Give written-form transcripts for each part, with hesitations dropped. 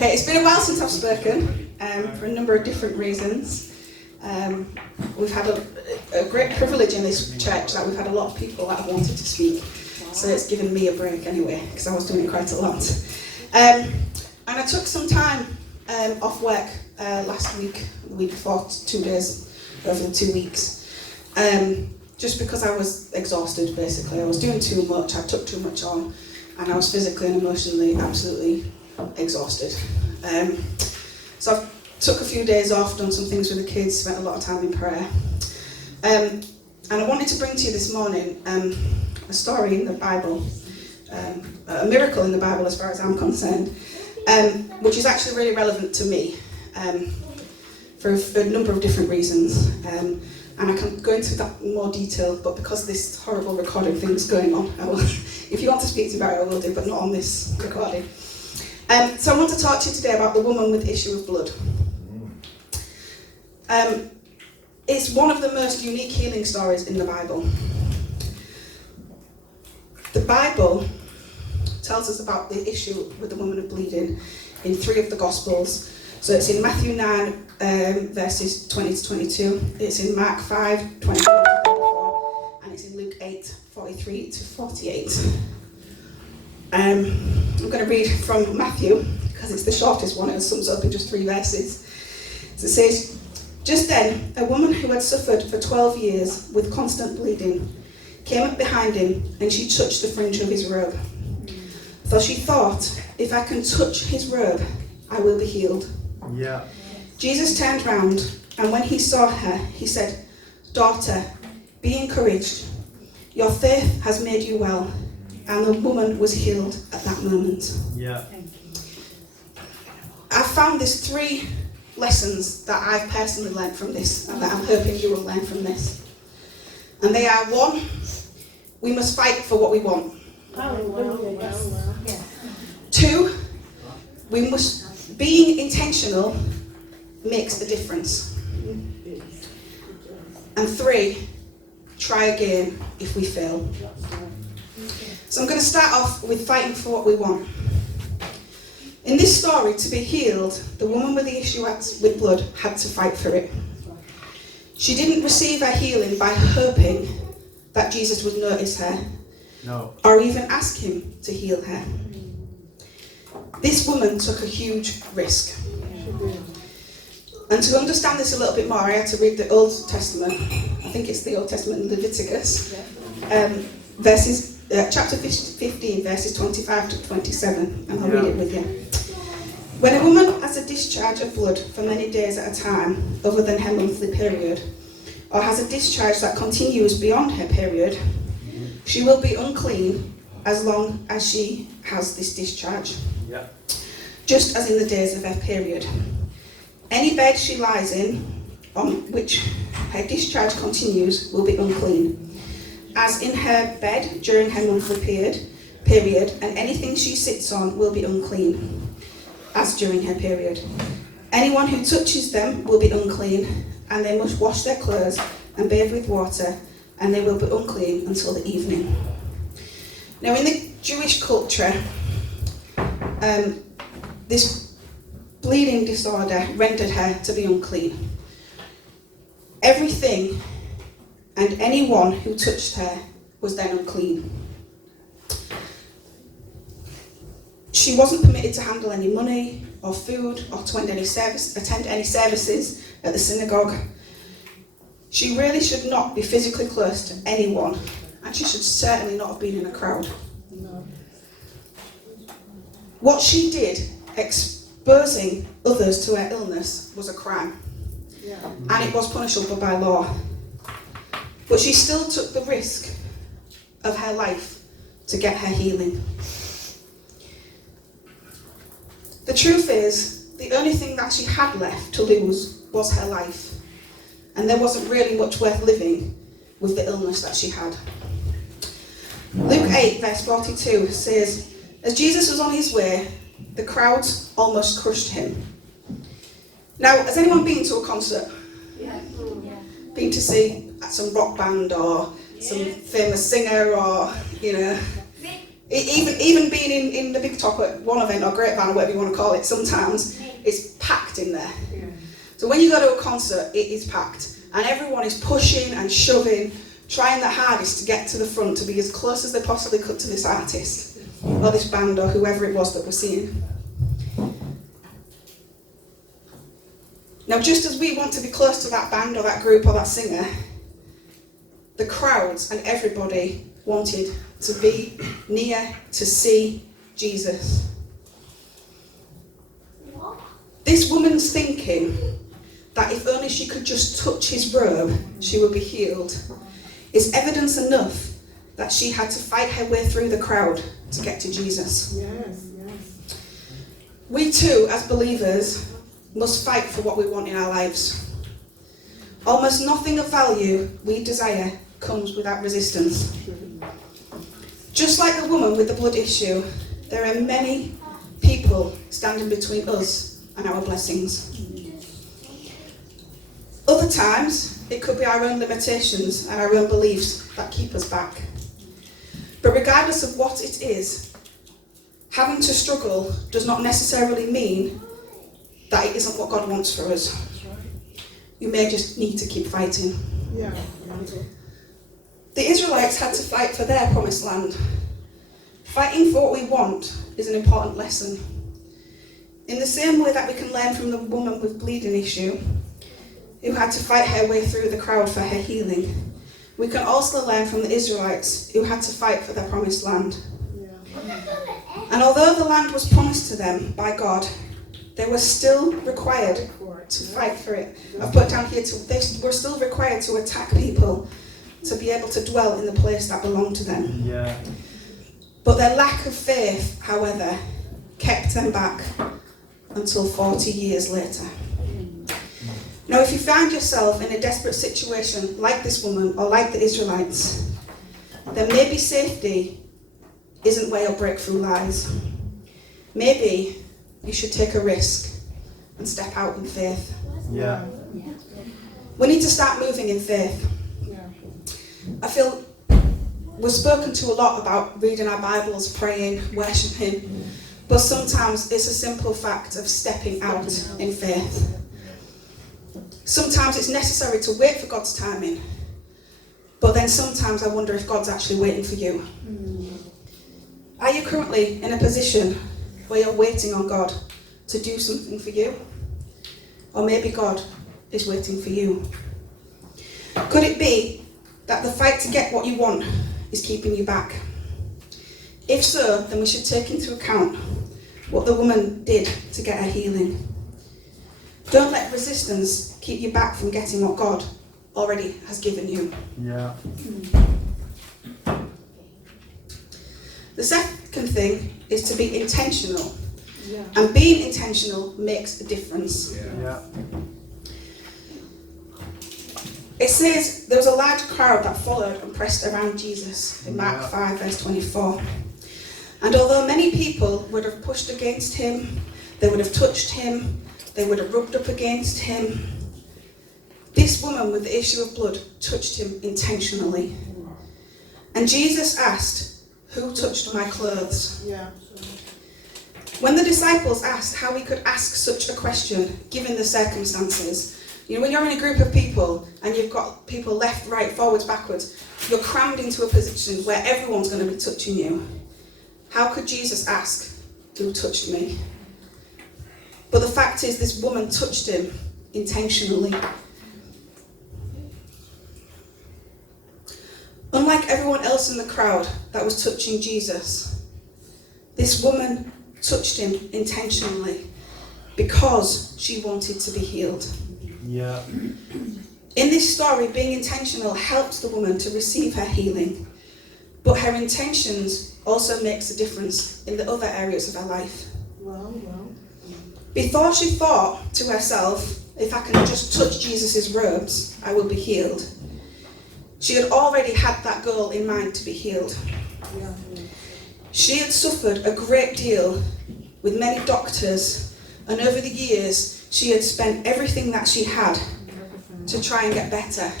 Okay, it's been a while since I've spoken, for a number of different reasons. We've had a great privilege in this church that we've had a lot of people that have wanted to speak, so it's given me a break anyway, because I was doing it quite a lot. And I took some time off work last week, the week before, 2 days over the 2 weeks, just because I was exhausted, basically. I was doing too much, I took too much on, and I was physically and emotionally absolutely exhausted. So I took a few days off, done some things with the kids, spent a lot of time in prayer. And I wanted to bring to you this morning a story in the Bible, a miracle in the Bible as far as I'm concerned, which is actually really relevant to me for a number of different reasons. And I can go into that in more detail, but because this horrible recording thing is going on, I will, if you want to speak to me about it, I will do, but not on this recording. So I want to talk to you today about the woman with the issue of blood. It's one of the most unique healing stories in the Bible. The Bible tells us about the issue with the woman of bleeding in 3 of the Gospels. So it's in Matthew 9, verses 20 to 22. It's in Mark 5, 24 to 34. And it's in Luke 8, 43 to 48. I'm going to read from Matthew, because it's the shortest one, and sums up in just 3 verses. So it says, "Just then, a woman who had suffered for 12 years with constant bleeding came up behind him, and she touched the fringe of his robe. For she thought, if I can touch his robe, I will be healed." Yeah. Jesus turned round, and when he saw her, he said, "Daughter, be encouraged. Your faith has made you well." And the woman was healed at that moment. Yeah. I found there's 3 lessons that I've personally learned from this, and that I'm hoping you will learn from this. And they are: 1, we must fight for what we want. 2, we must, being intentional makes a difference. And 3, try again if we fail. So I'm going to start off with fighting for what we want. In this story, to be healed, the woman with the issue with blood had to fight for it. She didn't receive her healing by hoping that Jesus would notice her, or even ask him to heal her. This woman took a huge risk. And to understand this a little bit more, I had to read the Old Testament. I think it's the Old Testament in Leviticus, chapter 15, verses 25 to 27, and I'll read it with you. "When a woman has a discharge of blood for many days at a time, other than her monthly period, or has a discharge that continues beyond her period, she will be unclean as long as she has this discharge, just as in the days of her period. Any bed she lies in, on which her discharge continues, will be unclean, as in her bed during her monthly period, and anything she sits on will be unclean, as during her period. Anyone who touches them will be unclean, and they must wash their clothes and bathe with water, and they will be unclean until the evening." Now, in the Jewish culture, this bleeding disorder rendered her to be unclean. Everything and anyone who touched her was then unclean. She wasn't permitted to handle any money or food or to attend any services at the synagogue. She really should not be physically close to anyone, and she should certainly not have been in a crowd. No. What she did, exposing others to her illness, was a crime, and it was punishable by law. But she still took the risk of her life to get her healing. The truth is, the only thing that she had left to lose was her life, and there wasn't really much worth living with the illness that she had. Luke 8, verse 42 says, "As Jesus was on his way, the crowds almost crushed him." Now, has anyone been to a concert? Yeah. Been to see some rock band or some famous singer, or, Even being in the big top at one event or grapevine or whatever you want to call it, sometimes it's packed in there. Yeah. So when you go to a concert, it is packed. And everyone is pushing and shoving, trying their hardest to get to the front, to be as close as they possibly could to this artist, or this band, or whoever it was that we're seeing. Now, just as we want to be close to that band or that group or that singer, the crowds and everybody wanted to be near to see Jesus. This woman's thinking that if only she could just touch his robe, she would be healed, is evidence enough that she had to fight her way through the crowd to get to Jesus. Yes, yes. We too, as believers, must fight for what we want in our lives. Almost nothing of value we desire comes without resistance. Just like the woman with the blood issue, there are many people standing between us and our blessings. Other times, it could be our own limitations and our own beliefs that keep us back. But regardless of what it is, having to struggle does not necessarily mean that it isn't what God wants for us. You may just need to keep fighting. Yeah. The Israelites had to fight for their promised land. Fighting for what we want is an important lesson. In the same way that we can learn from the woman with bleeding issue, who had to fight her way through the crowd for her healing, we can also learn from the Israelites who had to fight for their promised land. Yeah. And although the land was promised to them by God, they were still required to fight for it. I've put down here, they were still required to attack people to be able to dwell in the place that belonged to them. Yeah. But their lack of faith, however, kept them back until 40 years later. Now, if you find yourself in a desperate situation like this woman or like the Israelites, then maybe safety isn't where your breakthrough lies. Maybe you should take a risk and step out in faith. Yeah. We need to start moving in faith. I feel we're spoken to a lot about reading our Bibles, praying, worshipping, but sometimes it's a simple fact of stepping out in faith. Sometimes it's necessary to wait for God's timing, but then sometimes I wonder if God's actually waiting for you. Are you currently in a position where you're waiting on God to do something for you? Or maybe God is waiting for you. Could it be that the fight to get what you want is keeping you back? If so, then we should take into account what the woman did to get her healing. Don't let resistance keep you back from getting what God already has given you. Yeah. The second thing is to be intentional. Yeah. And being intentional makes a difference. Yeah. It says there was a large crowd that followed and pressed around Jesus in Mark 5 verse 24. And although many people would have pushed against him, they would have touched him, they would have rubbed up against him, this woman with the issue of blood touched him intentionally. And Jesus asked, "Who touched my clothes?" Yeah. When the disciples asked how he could ask such a question, given the circumstances, you know, when you're in a group of people and you've got people left, right, forwards, backwards, you're crammed into a position where everyone's going to be touching you. How could Jesus ask, "Who touched me?" But the fact is, this woman touched him intentionally. Unlike everyone else in the crowd that was touching Jesus, this woman touched him intentionally because she wanted to be healed. Yeah. In this story, being intentional helps the woman to receive her healing, but her intentions also makes a difference in the other areas of her life. Well. Before she thought to herself, if I can just touch Jesus' robes, I will be healed, she had already had that goal in mind to be healed. Yeah. She had suffered a great deal with many doctors, and over the years she had spent everything that she had to try and get better,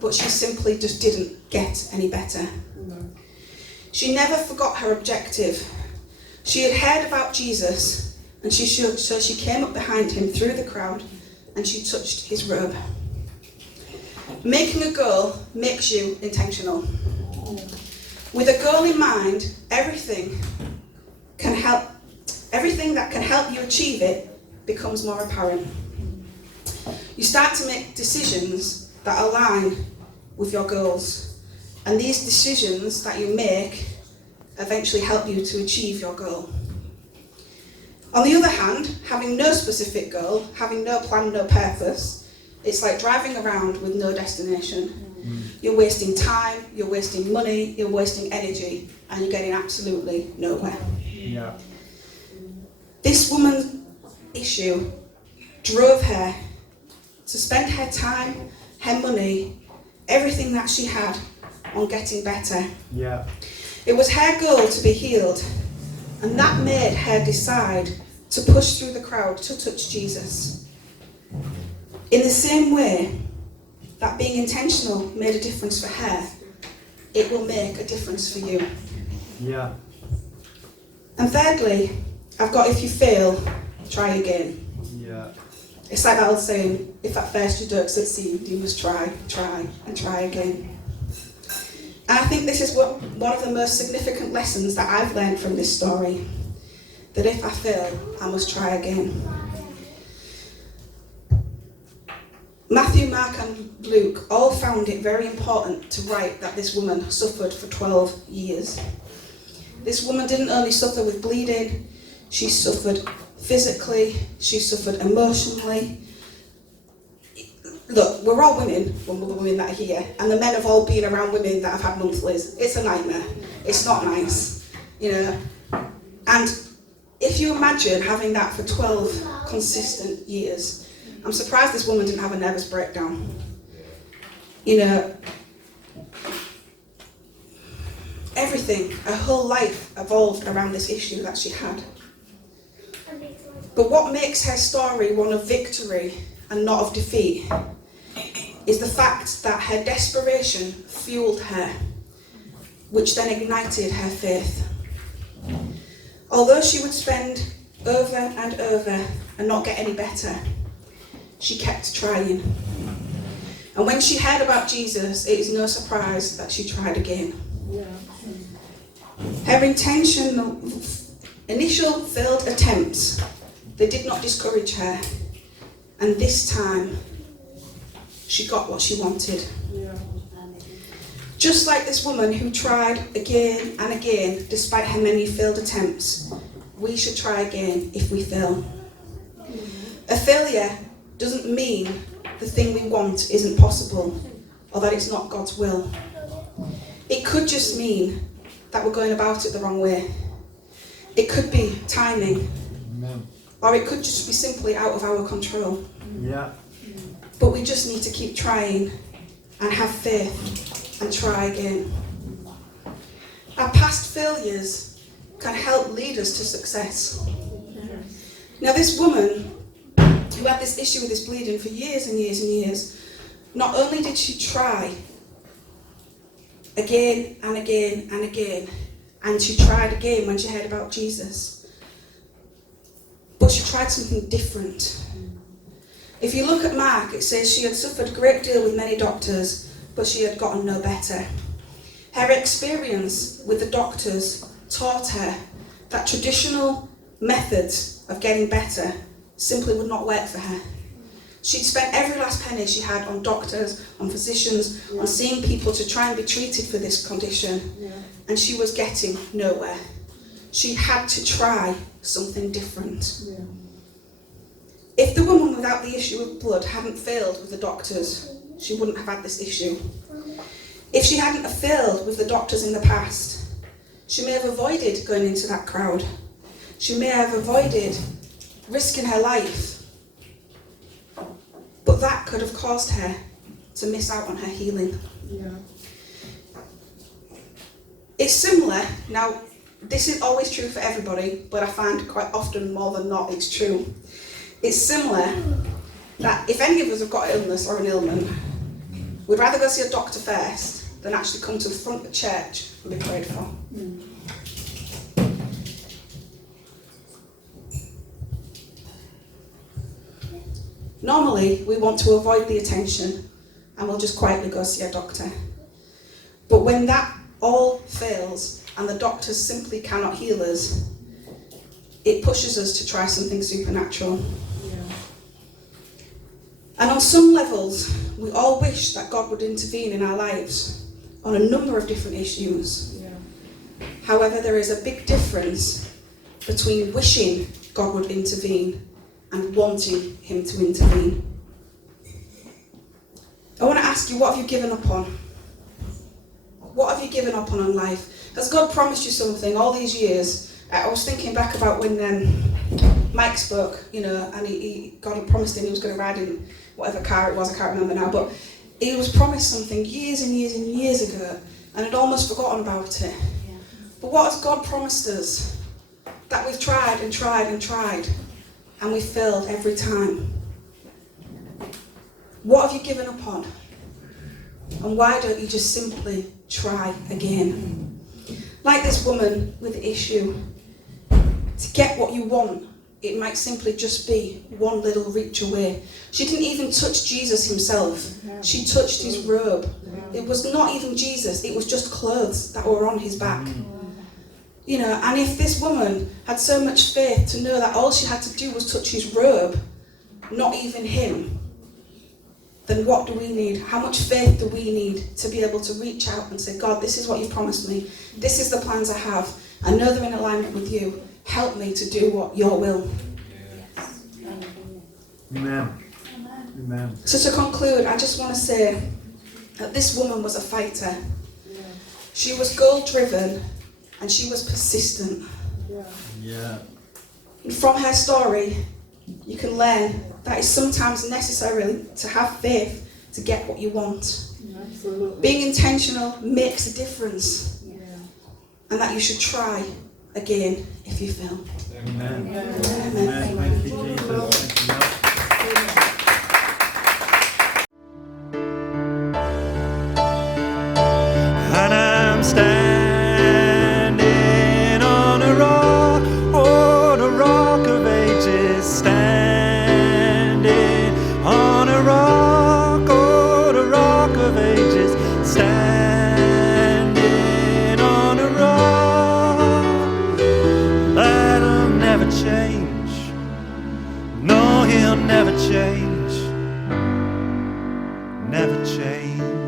but she simply just didn't get any better. She never forgot her objective. She had heard about Jesus, and so she came up behind him through the crowd, and she touched his robe. Making a goal makes you intentional. With a goal in mind, everything that can help you achieve it becomes more apparent. You start to make decisions that align with your goals, and these decisions that you make eventually help you to achieve your goal. On the other hand, having no specific goal, having no plan, no purpose, it's like driving around with no destination. You're wasting time, you're wasting money, you're wasting energy, and you're getting absolutely nowhere. Yeah. This woman's issue drove her to spend her time, her money, everything that she had on getting better. Yeah. It was her goal to be healed, and that made her decide to push through the crowd to touch Jesus. In the same way that being intentional made a difference for her, it will make a difference for you. Yeah. And thirdly, I've got if you fail, try again. Yeah. It's like that old saying, if at first you don't succeed, you must try, and try again. And I think this is one of the most significant lessons that I've learned from this story, that if I fail, I must try again. Matthew, Mark and Luke all found it very important to write that this woman suffered for 12 years. This woman didn't only suffer with bleeding, she suffered physically, she suffered emotionally. Look, we're all women when we're the women that are here, and the men have all been around women that have had monthlies. It's a nightmare. It's not nice, you know. And if you imagine having that for 12 consistent years, I'm surprised this woman didn't have a nervous breakdown. You know, everything, her whole life evolved around this issue that she had. But what makes her story one of victory and not of defeat is the fact that her desperation fueled her, which then ignited her faith. Although she would spend over and over and not get any better, she kept trying. And when she heard about Jesus, it is no surprise that she tried again. Her initial failed attempts, they did not discourage her. And this time, she got what she wanted. Just like this woman who tried again and again, despite her many failed attempts, we should try again if we fail. A failure doesn't mean the thing we want isn't possible, or that it's not God's will. It could just mean that we're going about it the wrong way. It could be timing. Amen. Or it could just be simply out of our control. Yeah. But we just need to keep trying and have faith and try again. Our past failures can help lead us to success. Now this woman who had this issue with this bleeding for years and years and years, not only did she try again and again and again, and she tried again when she heard about Jesus, but she tried something different. If you look at Mark, it says she had suffered a great deal with many doctors, but she had gotten no better. Her experience with the doctors taught her that traditional methods of getting better simply would not work for her. She'd spent every last penny she had on doctors, on physicians, on seeing people to try and be treated for this condition, and she was getting nowhere. She had to try something different. If the woman without the issue of blood hadn't failed with the doctors, she wouldn't have had this issue. If she hadn't have failed with the doctors in the past, she may have avoided going into that crowd. She may have avoided risking her life. But that could have caused her to miss out on her healing. It's similar. Now, this is always true for everybody, but I find quite often, more than not, it's true. It's similar that if any of us have got an illness or an ailment, we'd rather go see a doctor first than actually come to the front of the church and be prayed for. Normally, we want to avoid the attention and we'll just quietly go see a doctor. But when that all fails and the doctors simply cannot heal us, it pushes us to try something supernatural. And on some levels, we all wish that God would intervene in our lives on a number of different issues. However, there is a big difference between wishing God would intervene and wanting him to intervene. I want to ask you, what have you given up on? What have you given up on in life? Has God promised you something all these years? I was thinking back about when Mike spoke, and God had promised him he was going to ride in whatever car it was, I can't remember now, but he was promised something years and years and years ago, and had almost forgotten about it. But what has God promised us? That we've tried and tried and tried, and we've failed every time. What have you given up on? And why don't you just simply try again? Like this woman with the issue, to get what you want, it might simply just be one little reach away. She didn't even touch Jesus himself. She touched his robe. It was not even Jesus, it was just clothes that were on his back. And if this woman had so much faith to know that all she had to do was touch his robe, not even him, then what do we need? How much faith do we need to be able to reach out and say, God, this is what you've promised me. This is the plans I have. I know they're in alignment with you. Help me to do what your will. Amen. Amen. So to conclude, I just want to say that this woman was a fighter. She was goal-driven and she was persistent. Yeah. And from her story, you can learn that it's sometimes necessary to have faith to get what you want. Absolutely. Being intentional makes a difference. And that you should try again if you fail. Amen. Amen. Amen. Thank you, Jesus. Thank you, Lord. And I'm standing on a rock of ages, standing on a rock of ages, standing on a rock that'll never change. No, he'll never change, never change.